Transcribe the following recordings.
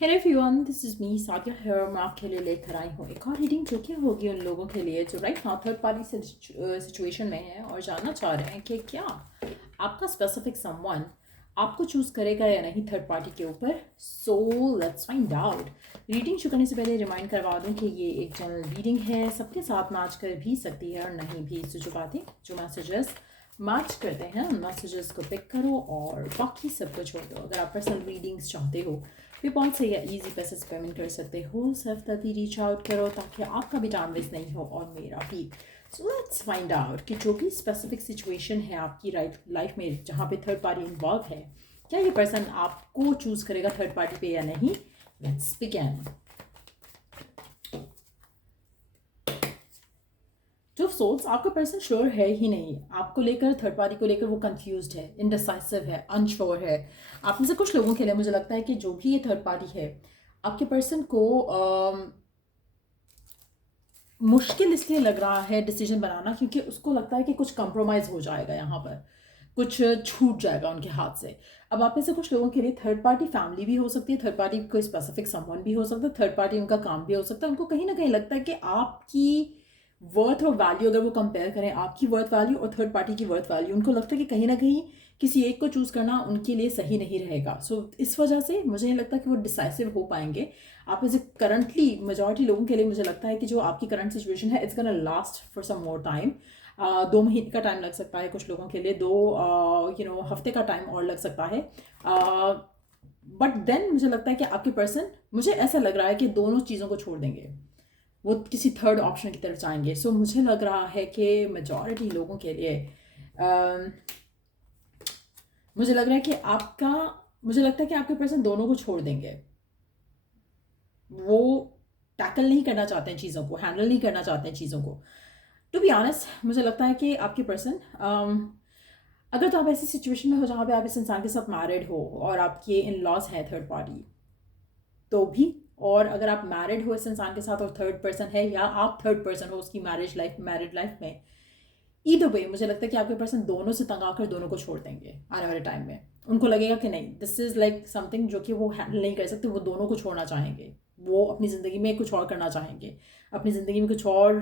Hello everyone, this is me Sadia here. मैं आपके लिए लेकर आई हूँ एक और रीडिंग जो कि होगी उन लोगों के लिए जो right now third party situation में है और जानना चाह रहे हैं कि क्या आपका स्पेसिफिक समवन आपको चूज़ करेगा या नहीं थर्ड पार्टी के ऊपर। So let's find out. Reading शुरू करने से पहले रिमाइंड करवा दूँ कि ये एक जनरल रीडिंग है, सबके साथ मैच कर भी सकती है और नहीं भी। तो जो बातें जो मैसेजेस मैच करते हैं उन मैसेजेस को पिक करो और बाकी सबको छोड़ दो। अगर आप पर्सनल रीडिंग्स चाहते हो पेपॉल से या इजी पैसे से पेमेंट कर सकते हो। सिर्फ तभी रीच आउट करो ताकि आपका भी टाइम वेस्ट नहीं हो और मेरा भी। सो लेट्स फाइंड आउट कि जो भी स्पेसिफिक सिचुएशन है आपकी लाइफ में जहाँ पे थर्ड पार्टी इन्वॉल्व है, क्या ये पर्सन आपको चूज करेगा थर्ड पार्टी पे या नहीं। Let's begin. जो सोल्स आपका पर्सन श्योर है ही नहीं आपको लेकर, थर्ड पार्टी को लेकर वो कंफ्यूज्ड है, इनडिसाइसिव है, अनश्योर है। आप में से कुछ लोगों के लिए मुझे लगता है कि जो भी ये थर्ड पार्टी है आपके पर्सन को मुश्किल इसलिए लग रहा है डिसीजन बनाना क्योंकि उसको लगता है कि कुछ कंप्रोमाइज़ हो जाएगा, यहाँ पर कुछ छूट जाएगा उनके हाथ से। अब आप में से कुछ लोगों के लिए थर्ड पार्टी फैमिली भी हो सकती है, थर्ड पार्टी कोई स्पेसिफिक समवन भी हो सकता है, थर्ड पार्टी उनका काम भी हो सकता है। उनको कहीं ना कहीं लगता है कि आपकी वर्थ और वैल्यू अगर वो कंपेयर करें, आपकी वर्थ वैल्यू और थर्ड पार्टी की वर्थ वैल्यू, उनको लगता है कि कहीं ना कहीं किसी एक को चूज़ करना उनके लिए सही नहीं रहेगा। इस वजह से मुझे नहीं लगता कि वो डिसाइसिव हो पाएंगे। आप में से करंटली मेजॉरिटी लोगों के लिए मुझे लगता है कि जो आपकी करंट सिचुएशन है it's gonna last for some more time. 2 महीने का टाइम लग सकता है कुछ लोगों के लिए, 2 हफ्ते का टाइम और लग सकता है। बट देन मुझे लगता है कि आपके पर्सन, मुझे ऐसा लग रहा है कि दोनों चीज़ों को छोड़ देंगे, वो किसी थर्ड ऑप्शन की तरफ जाएंगे। मुझे लग रहा है कि मेजॉरिटी लोगों के लिए मुझे लग रहा है कि मुझे लगता है कि आपके पर्सन दोनों को छोड़ देंगे। वो टैकल नहीं करना चाहते हैं चीज़ों को, हैंडल नहीं करना चाहते हैं चीज़ों को। टू बी ऑनेस्ट मुझे लगता है कि आपके पर्सन, अगर तो आप ऐसी सिचुएशन में हो जहाँ पे आप इस इंसान के साथ मैरिड हो और आपके इन लॉज हैं थर्ड पार्टी तो भी, और अगर आप मैरिड हो इस इंसान के साथ और थर्ड पर्सन है या आप थर्ड पर्सन हो उसकी मैरिड लाइफ में, ईदर वे मुझे लगता है कि आपके पर्सन दोनों से तंग आकर दोनों को छोड़ देंगे आने वाले टाइम में। उनको लगेगा कि नहीं, दिस इज़ लाइक समथिंग जो कि वो हैंडल नहीं कर सकते, वो दोनों को छोड़ना चाहेंगे। वो अपनी ज़िंदगी में कुछ और करना चाहेंगे, अपनी ज़िंदगी में कुछ और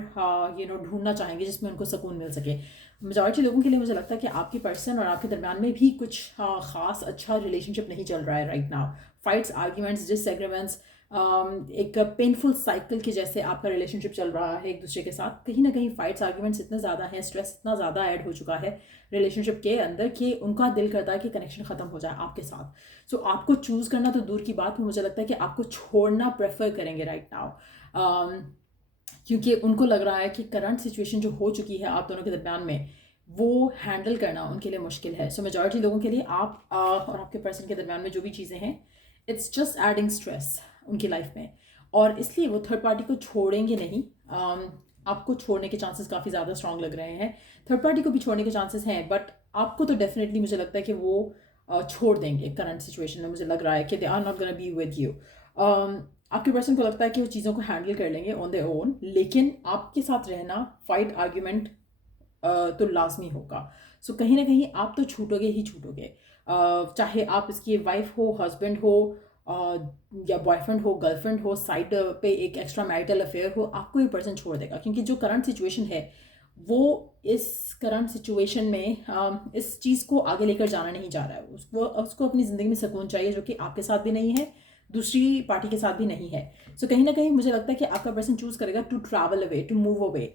ढूंढना चाहेंगे जिसमें उनको सुकून मिल सके। मेजॉरिटी लोगों के लिए मुझे लगता है कि आपके पर्सन और आपके दरमियान में भी कुछ ख़ास अच्छा रिलेशनशिप नहीं चल रहा है right now. Fights, arguments, disagreements, एक पेनफुल साइकिल के जैसे आपका रिलेशनशिप चल रहा है एक दूसरे के साथ। कहीं ना कहीं फाइट्स, आर्ग्यूमेंट्स इतने ज़्यादा हैं, स्ट्रेस इतना ज़्यादा ऐड हो चुका है रिलेशनशिप के अंदर कि उनका दिल करता है कि कनेक्शन ख़त्म हो जाए आपके साथ। आपको चूज़ करना तो दूर की बात, मुझे लगता है कि आपको छोड़ना प्रेफर करेंगे राइट नाउ, क्योंकि उनको लग रहा है कि करंट सिचुएशन जो हो चुकी है आप दोनों के दरमियान में, वो हैंडल करना उनके लिए मुश्किल है। मेजॉरिटी लोगों के लिए आप और आपके पर्सन के दरमियान में जो भी चीज़ें हैं, इट्स जस्ट एडिंग स्ट्रेस उनकी लाइफ में, और इसलिए वो थर्ड पार्टी को छोड़ेंगे नहीं। आपको छोड़ने के चांसेस काफ़ी ज़्यादा स्ट्रांग लग रहे हैं, थर्ड पार्टी को भी छोड़ने के चांसेस हैं, बट आपको तो डेफिनेटली मुझे लगता है कि वो छोड़ देंगे करंट सिचुएशन में। मुझे लग रहा है कि they are not gonna be with you. आपके पर्सन को लगता है कि वो चीज़ों को हैंडल कर लेंगे ऑन देयर ओन, लेकिन आपके साथ रहना, फाइट, आर्ग्यूमेंट तो लाजमी होगा। कहीं ना कहीं आप तो छूटोगे ही छूटोगे, चाहे आप इसकी वाइफ हो, हस्बैंड हो, या बॉयफ्रेंड हो, गर्लफ्रेंड हो, साइड पे एक एक्स्ट्रा मैरिटल अफेयर हो, आपको ये पर्सन छोड़ देगा क्योंकि जो करंट सिचुएशन है वो, इस करंट सिचुएशन में इस चीज़ को आगे लेकर जाना नहीं जा रहा है। उसको अपनी ज़िंदगी में सुकून चाहिए जो कि आपके साथ भी नहीं है, दूसरी पार्टी के साथ भी नहीं है। कहीं ना कहीं मुझे लगता है कि आपका पर्सन चूज़ करेगा to travel away, to move away.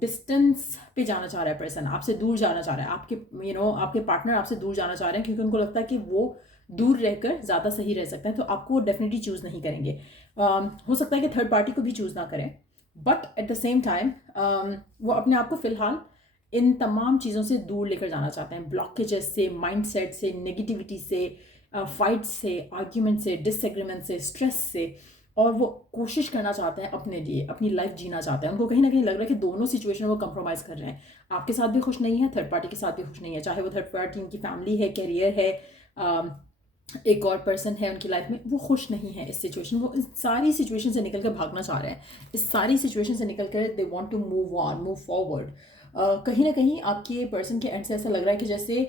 Distance पे जाना चाह रहा है पर्सन, आपसे दूर जाना चाह रहा है, आपके पार्टनर आपसे दूर जाना चाह रहे हैं क्योंकि उनको लगता है कि वो दूर रहकर ज़्यादा सही रह सकते हैं। आपको डेफिनेटली चूज़ नहीं करेंगे। हो सकता है कि थर्ड पार्टी को भी चूज़ ना करें, but at the same time वो अपने आप को फ़िलहाल इन तमाम चीज़ों से दूर लेकर जाना चाहते हैं, ब्लॉकेजेस से, माइंडसेट से, नेगेटिविटी से, फाइट से, आर्ग्यूमेंट से, डिसएग्रीमेंट से, स्ट्रेस से। और वो कोशिश करना चाहते हैं अपने लिए, अपनी लाइफ जीना चाहते हैं। उनको कहीं ना कहीं लग रहा है कि दोनों सिचुएशन वो कंप्रोमाइज़ कर रहे हैं, आपके साथ भी खुश नहीं है, थर्ड पार्टी के साथ भी खुश नहीं है, चाहे वो थर्ड पार्टी उनकी फैमिली है, कैरियर है, एक और पर्सन है उनकी लाइफ में, वो खुश नहीं है इस सिचुएशन। वो इस सारी सिचुएशन से निकल कर भागना चाह रहे हैं, इस सारी सिचुएशन से निकल कर they want to move on, move forward. कहीं ना कहीं आपके पर्सन के एंड से ऐसा लग रहा है कि जैसे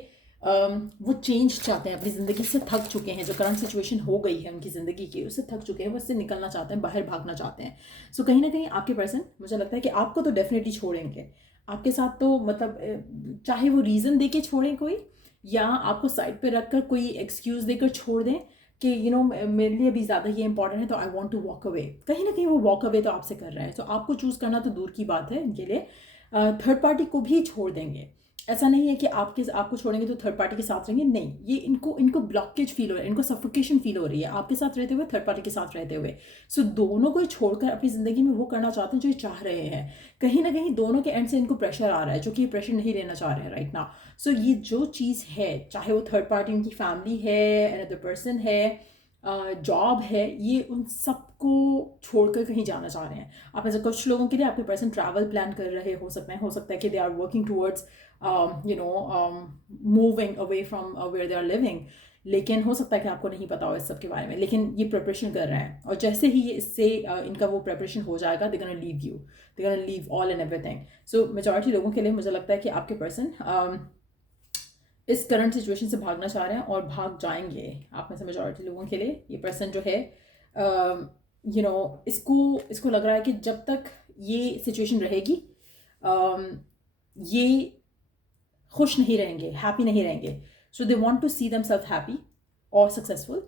वो चेंज चाहते हैं, अपनी ज़िंदगी से थक चुके हैं, जो करंट सिचुएशन हो गई है उनकी ज़िंदगी की, उससे थक चुके हैं, वो उससे निकलना चाहते हैं, बाहर भागना चाहते हैं। सो कहीं ना कहीं आपके पर्सन, मुझे लगता है कि आपको तो डेफिनेटली छोड़ेंगे, आपके साथ तो मतलब चाहे वो रीज़न दे के छोड़ें कोई, या आपको साइड पे रख कर कोई एक्सक्यूज़ देकर छोड़ दें कि मेरे लिए अभी ज़्यादा ये इंपॉर्टेंट है तो I want to walk away. कहीं ना कहीं वो वॉक अवे तो आपसे कर रहा है, तो आपको चूज़ करना तो दूर की बात है, इनके लिए थर्ड पार्टी को भी छोड़ देंगे। ऐसा नहीं है कि आपको छोड़ेंगे तो थर्ड पार्टी के साथ रहेंगे, नहीं, ये इनको ब्लॉकेज फील हो रहा है, इनको सफोकेशन फील हो रही है आपके साथ रहते हुए, थर्ड पार्टी के साथ रहते हुए। सो दोनों को छोड़कर अपनी ज़िंदगी में वो करना चाहते हैं जो ये चाह रहे हैं। कहीं ना कहीं दोनों के एंड से इनको प्रेशर आ रहा है, जो कि ये प्रेशर नहीं लेना चाह रहे हैं राइट नाउ। सो ये जो चीज़ है, चाहे वो थर्ड पार्टी उनकी फैमिली है, अनदर पर्सन है, जॉब है, ये उन सबको छोड़कर कहीं जाना चाह रहे हैं। आप ऐसे कुछ लोगों के लिए आपके पर्सन ट्रैवल प्लान कर रहे हो सकता है कि they are working towards moving away from where they are living. लेकिन हो सकता है कि आपको नहीं पता हो इस सब के बारे में, लेकिन ये प्रिपरेशन कर रहे हैं, और जैसे ही ये इससे इनका वो प्रिपरेशन हो जाएगा, they gonna leave you, they gonna leave all and everything. So majority लोगों के लिए मुझे लगता है कि आपके पर्सन इस करंट सिचुएशन से भागना चाह रहे हैं और भाग जाएंगे। आप में से मेजॉरिटी लोगों के लिए ये पर्सन जो है इसको लग रहा है कि जब तक ये सिचुएशन रहेगी ये खुश नहीं रहेंगे, हैप्पी नहीं रहेंगे। So they want to see themselves happy और सक्सेसफुल,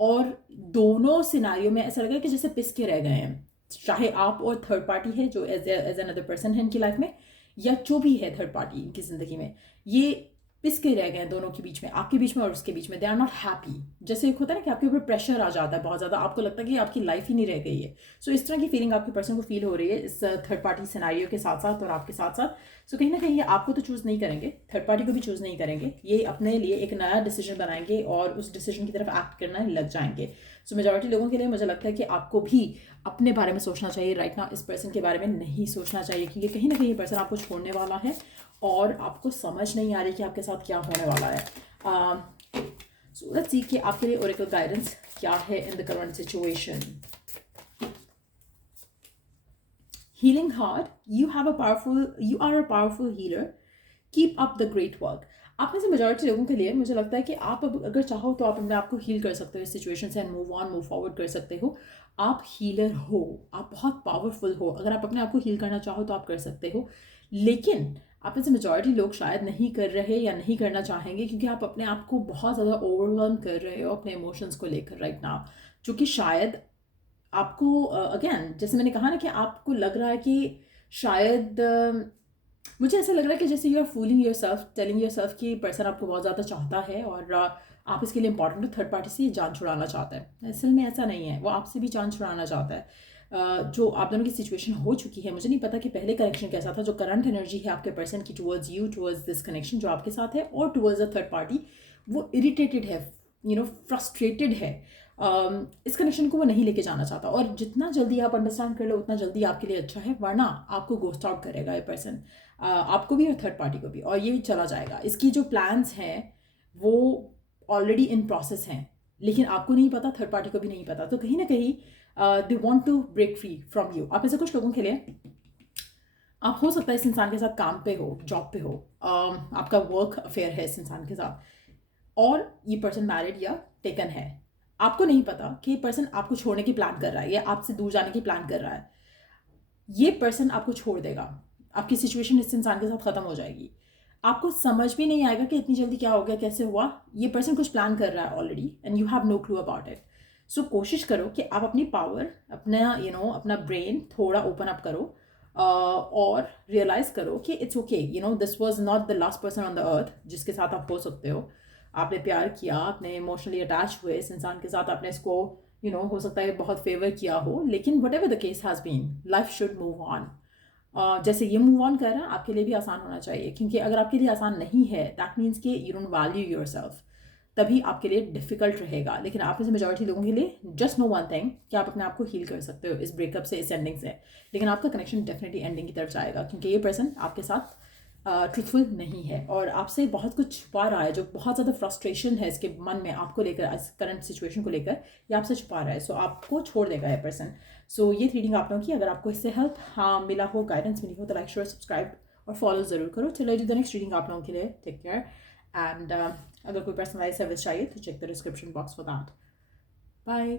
और दोनों सिनारियों में ऐसा लगा कि जैसे पिस के रह गए हैं, चाहे आप और थर्ड पार्टी है जो एज अनदर पर्सन है इनकी लाइफ में, या जो भी है थर्ड पार्टी इनकी ज़िंदगी में, ये पिस के रह गए हैं दोनों के बीच में, आपके बीच में और उसके बीच में। They are not happy. जैसे एक होता है ना कि आपके ऊपर प्रेशर आ जाता है बहुत ज़्यादा, आपको लगता है कि आपकी लाइफ ही नहीं रह गई है। सो इस तरह की फीलिंग आपके पर्सन को फील हो रही है इस थर्ड पार्टी सिनारियो के साथ साथ और आपके साथ साथ। सो कहीं ना कहीं ये आपको तो चूज़ नहीं करेंगे, थर्ड पार्टी को भी चूज़ नहीं करेंगे, ये अपने लिए एक नया डिसीजन बनाएंगे और उस डिसीजन की तरफ एक्ट करना लग जाएंगे। सो मेजॉरिटी लोगों के लिए मुझे लगता है कि आपको भी अपने बारे में सोचना चाहिए राइट नाउ, इस पर्सन के बारे में नहीं सोचना चाहिए, क्योंकि कहीं ना कहीं ये पर्सन आपको छोड़ने वाला है और आपको समझ नहीं आ रही कि आपके साथ क्या होने वाला है। सो लेट्स सी कि आपके लिए ओरेकल गाइडेंस क्या है in the current situation. Healing heart, you are a powerful healer. Keep up the great work. आप में से मेजॉरिटी लोगों के लिए मुझे लगता है कि आप अब अगर चाहो तो आप अपने आप को हील कर सकते हो इस सिचुएशन से, एंड मूव फॉरवर्ड कर सकते हो। आप हीलर हो, आप बहुत पावरफुल हो, अगर आप अपने आप को हील करना चाहो तो आप कर सकते हो। लेकिन आप में से मेजॉरिटी लोग शायद नहीं कर रहे या नहीं करना चाहेंगे, क्योंकि आप अपने आप को बहुत ज़्यादा ओवरवेलम कर रहे हो अपने इमोशंस को लेकर राइट नाउ, जो कि शायद आपको अगेन जैसे मैंने कहा ना कि आपको लग रहा है कि शायद मुझे ऐसा लग रहा है कि जैसे you are fooling yourself, telling yourself कि पर्सन आपको बहुत ज़्यादा चाहता है और आप इसके लिए इंपॉर्टेंट हो, थर्ड पार्टी से जान छुड़ाना चाहता है। असल में ऐसा नहीं है, वो आपसे भी जान छुड़ाना चाहता है। जो आप दोनों की सिचुएशन हो चुकी है, मुझे नहीं पता कि पहले कनेक्शन कैसा था, जो करंट एनर्जी है आपके पर्सन की towards you, towards this connection जो आपके साथ है और टुवर्ड्स अ थर्ड पार्टी, वो इरिटेटेड है, फ्रस्ट्रेटेड है। इस कनेक्शन को वो नहीं लेके जाना चाहता, और जितना जल्दी आप अंडरस्टैंड कर लो उतना जल्दी आपके लिए अच्छा है, वरना आपको गोस्ट आउट करेगा ये पर्सन, आपको भी और थर्ड पार्टी को भी, और ये चला जाएगा। इसकी जो प्लान्स हैं वो ऑलरेडी इन प्रोसेस हैं, लेकिन आपको नहीं पता, थर्ड पार्टी को भी नहीं पता। तो कहीं ना कहीं they want to break free from you. आप ऐसे कुछ लोगों के लिए आप हो सकता है इस इंसान के साथ काम पे हो, जॉब पे हो, आपका वर्क अफेयर है इस इंसान के साथ, और ये पर्सन मैरिड या टेकन है। आपको नहीं पता कि ये पर्सन आपको छोड़ने की प्लान कर रहा है या आपसे दूर जाने की प्लान कर रहा है। ये पर्सन आपको छोड़ देगा, आपकी सिचुएशन इस इंसान के साथ ख़त्म हो जाएगी, आपको समझ भी नहीं आएगा कि इतनी जल्दी क्या हो गया, कैसे हुआ। ये पर्सन कुछ प्लान कर रहा है already and you have no clue about it. So कोशिश करो कि आप अपनी पावर, अपना अपना ब्रेन थोड़ा ओपन अप करो और रियलाइज़ करो कि it's okay, this was not the last person on the earth जिसके साथ आप हो सकते हो। आपने प्यार किया, आपने इमोशनली अटैच हुए इस इंसान के साथ, आपने इसको हो सकता है बहुत फेवर किया हो, लेकिन whatever the case has been, life should move on. जैसे ये मूव ऑन कर रहा है, आपके लिए भी आसान होना चाहिए, क्योंकि अगर आपके लिए आसान नहीं है दैट मीन्स कि you don't value your self, तभी आपके लिए डिफिकल्ट रहेगा। लेकिन आप में से मेजॉरिटी लोगों के लिए जस्ट नो वन थिंग कि आप अपने आप को हील कर सकते हो इस ब्रेकअप से, इस एंडिंग से। लेकिन आपका कनेक्शन डेफिनेटली एंडिंग की तरफ जाएगा, क्योंकि ये पर्सन आपके साथ ट्रूथफुल नहीं है और आपसे बहुत कुछ छुपा रहा है, जो बहुत ज़्यादा फ्रस्ट्रेशन है इसके मन में आपको लेकर, इस करंट सिचुएशन को लेकर, ये आपसे छुपा रहा है। सो आपको छोड़ देगा ये पर्सन। सो ये रीडिंग आप लोगों की, अगर आपको इससे हेल्प मिला हो, गाइडेंस मिली हो, तो लाइक शेयर सब्सक्राइब और फॉलो ज़रूर करो। चलो, द नेक्स्ट रीडिंग आप लोगों के लिए, टेक केयर एंड अगर कोई पर्सनलाइज सर्विस चाहिए तो check the description box for that. Bye.